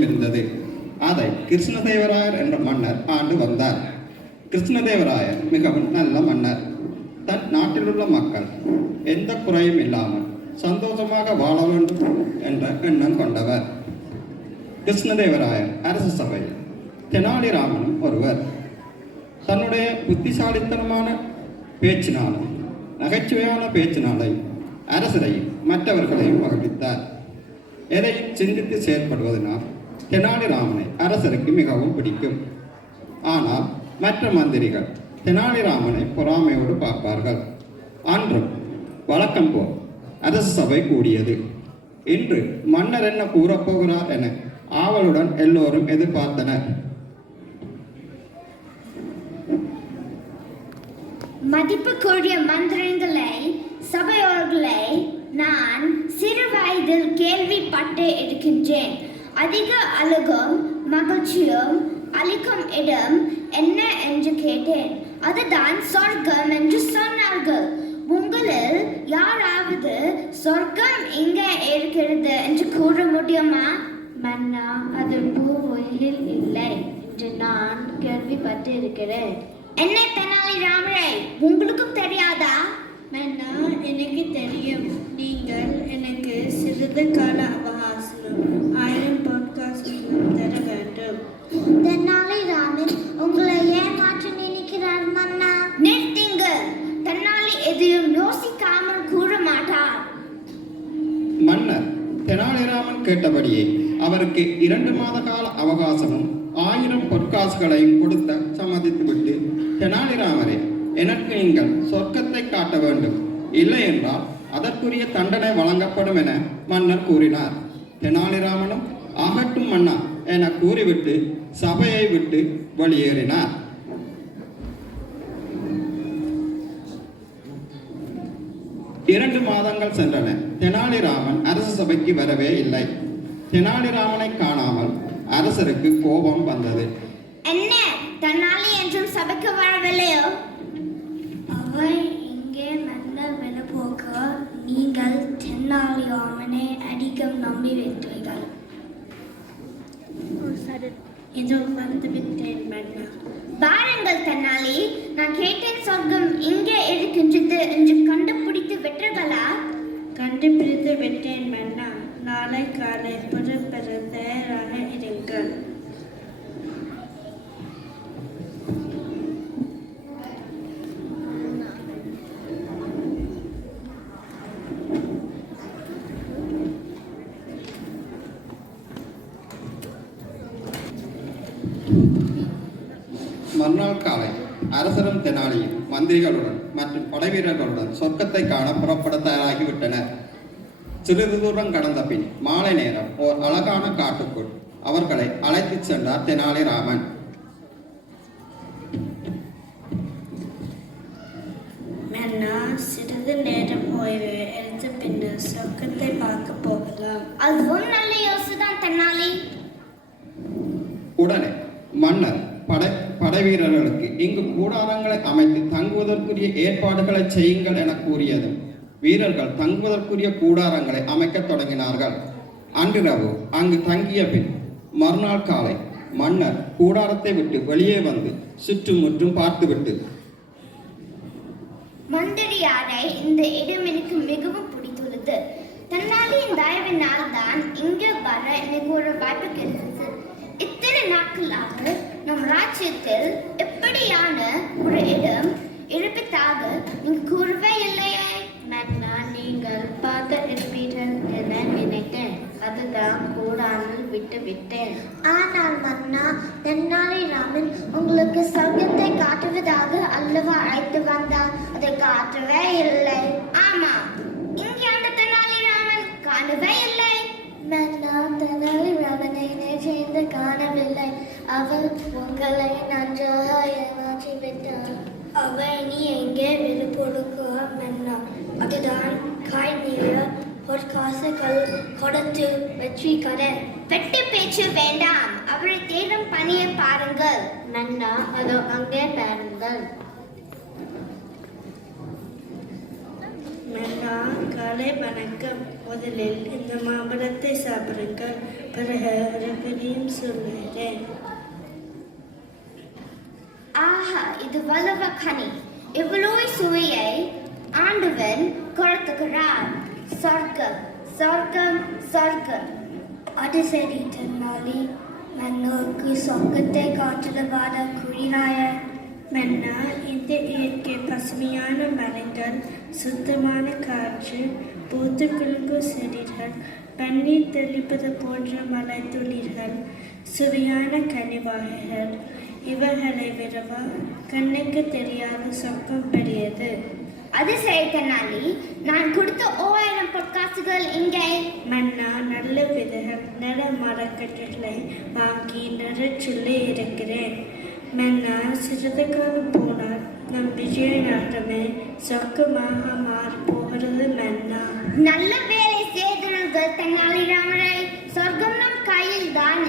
இருந்தது. அதை கிருஷ்ணதேவராயர் என்ற மன்னர் ஆண்டு வந்தார். கிருஷ்ணதேவராயர் மிகவும் நல்ல மன்னர். தன் நாட்டிலுள்ள மக்கள் எந்த குறையும் இல்லாமல் சந்தோஷமாக வாழ வேண்டும் என்ற எண்ணம் கொண்டவர். கிருஷ்ணதேவராயர் அரச சபை தெனாலிராமனும் ஒருவர். தன்னுடைய புத்திசாலித்தனமான பேச்சினாலும் நகைச்சுவையான பேச்சினாலையும் அரசரையும் மற்றவர்களையும் மகிழ்வித்தார். எதையும் சிந்தித்து செயற்படுவதனால் தெனாலிராமனை அரசருக்கு மிகவும் பிடிக்கும். ஆனால் மற்ற மந்திரிகள் தெனாலிராமனை பொறாமையோடு பார்ப்பார்கள். அன்றும் வழக்கம் போல் அரச சபை கூடியது. இன்று மன்னர் என்ன கூறப்போகிறார் என ஆவலுடன் எல்லோரும் எதிர்பார்த்தனர். மதிப்புக்குரிய மந்திரங்களை, சபையோர்களை நான் சிறு வயதில் கேள்விப்பட்டு இருக்கின்றேன். அதிக அழகும் மகிழ்ச்சியும் அளிக்கும் இடம் என்ன என்று கேட்டேன். அதுதான் சொர்க்கம் என்று சொன்னார்கள். உங்களில் யாராவது சொர்க்கம் எங்கே இருக்கிறது என்று கூற முடியுமா? மன்னா, அது பூவுலகில் இல்லை என்று நான் கேள்விப்பட்டு இருக்கிறேன். என்ன தெனாலிராமரை, உங்களுக்கும் தெரியாதா? மன்னா, எனக்கு தெரியும். நீங்கள் எனக்கு சிறிது கால அவகாசம் 1000 பொற்காசுகளும் தர வேண்டும். தெனாலிராமன் உங்களை ஏமாற்ற நினைக்கிறார் மன்னா. நிறுத்துங்கள். தெனாலி எதையும் யோசிக்காமல் கூற மாட்டார். மன்னர் தெனாலிராமன் கேட்டபடியே அவருக்கு 2 மாத கால அவகாசமும் 1000 பொற்காசுகளையும் கொடுத்த சம்மதித்துவிட்டு, தெனாலிராமரே, எனக்கு நீங்கள் சொர்க்கத்தை காட்ட வேண்டும், இல்லை என்றால் அதற்குரிய தண்டனை வழங்கப்படும் என மன்னர் கூறினார். தெனாலிராமனும் ஆகட்டும் மன்னா என கூறிவிட்டு சபையை விட்டு வெளியேறினார். இரண்டு மாதங்கள் சென்றன. தெனாலிராமன் அரச சபைக்கு வரவே இல்லை. தெனாலிராமனை காணாமல் அரசருக்கு கோபம் வந்தது. என்ன, தெனாலி என்றும் சபைக்கு வரவில்லையோ? அவர் இங்கே மன்னர் போக்க நீங்கள் தெனாலிராமனை அதிகம் நம்பிவிட்டீர்கள். இதோ வந்துவிட்டேன் மன்னா. பாருங்கள் தெனாலி, நான் கேட்டேன் சொர்க்கம் இங்கே இருக்கின்றது என்று கண்டுபிடித்து விட்டீர்களா? கண்டுபிடித்து விட்டேன் மன்னா. நாளை காலை புறப்பட தயாராக இருங்கள். மறுநாள் காலை அரசரும் தெனாலியும் மந்திரிகளுடன் மற்றும் படைவீரர்களுடன் சொர்க்கத்தை காண புறப்பட தயாராகிவிட்டனர். சிறிது தூரம் கடந்த பின் மாலை நேரம் ஓர் அழகான காட்டுக்குள் அவர்களை அழைத்துச் சென்றார் தெனாலிராமன். மன்னா, சிறிது நேரம் ஓய்வு எடுத்த பின்னர் சொர்க்கத்தை பார்க்க போகலாம். அதுவும் நல்ல யோசனை தெனாலி. உடனே மன்னர் படைவீரர்களுக்கு இங்கு கூடாரங்களை அமைத்து தங்குவதற்குரிய ஏற்பாடுகளை செய்யுங்கள் என கூறியதும் வீரர்கள் தங்குவதற்குரிய கூடாரங்களை அமைக்க தொடங்கினார்கள். அன்றிரவு அங்கு தங்கிய பின் மறுநாள் காலை மன்னர் கூடாரத்தை விட்டு வெளியே வந்து சுற்றுமுற்றும் பார்த்துவிட்டு, மந்திரியாரை, இந்த இடம் எனக்கு மிகவும் பிடித்துள்ளது. தெனாலியின் தயவினால் தான் இங்கு வர எனக்கு ஒரு வாய்ப்பு கிடைத்தது. இத்தனை நாட்களாக நம் ராஜ்யத்தில் எப்படியான ஒரு இடம் இருப்பதாக நீங்கள் கூறவே இல்லையே. மன்னா, நீங்கள் பார்த்து இருப்பீர்கள் என நினைத்தேன். அதுதான் கூடாமல் விட்டு விட்டேன். ஆனால் மன்னா, தெனாலிராமன் உங்களுக்கு சொர்க்கத்தை காட்டுவதாக அல்லவா அழைத்து வந்தார். அதை காட்டவே இல்லை. ஆமா, இங்கே அந்த தெனாலிராமன் காணவே இல்லை. மன்னா, தெனாலிராமனை நேற்று காணவில்லை. அவர் உங்களை நன்றாக ஏமாற்றி விட்டார். அவர் நீ எங்கே விருப்பொடுக்க மன்னா. அதுதான் காய் நீர பொற்காசுகள் கொடுத்து வெற்றி கடை. வெட்டி பேச்சு வேண்டாம். அவரை தேடும் பணியை பாருங்கள். மன்னா, அதோ அங்கே பாருங்கள். மன்னா காலை வணக்கம். முதலில் இந்த மாம்பழத்தை சாப்பிடுங்கள், பிறகு அரைப்படியும் சொல்லுகிறேன். ஆஹா, இது வல்லவ கனி. இவ்வளவு சுவையை ஆண்டவன் கொடுத்துக்கிறார். சொர்க்கம், சொர்க்கம், சொர்க்கம். அது சரி தென்னாலி, மன்னோருக்கு சொர்க்கத்தை காட்டுவாத கூறினாய. மன்னா, இந்த இயற்கை பசுமையான மரங்கள், சுத்தமான காற்று, பூத்து குலுங்கும் செடிகள், பன்னீர் தெளிப்பது போன்ற மலை துளிர்கள், சுவையான கனிவாகைகள், இவர்களை விடவா கண்ணுக்கு தெரியாத சொர்க்கம் பெரியது. அது சரி தென்னாலி, நான் கொடுத்த 5000 பொற்காசுகள் இங்கே. மன்னா, நல்ல விதைகள், நட மரக்கட்டுகளை வாங்கி நடச்சுள்ளே இருக்கிறேன். மன்னா, சிறிது காலம் போனால் நம் விஜய நாட்டமே சொர்க்கமாக மாறப்போகிறது. மன்னா, நல்ல வேலை செய்தீர்கள் தென்னாலி ராமரை. சொர்க்கம் நம் கையில் தான்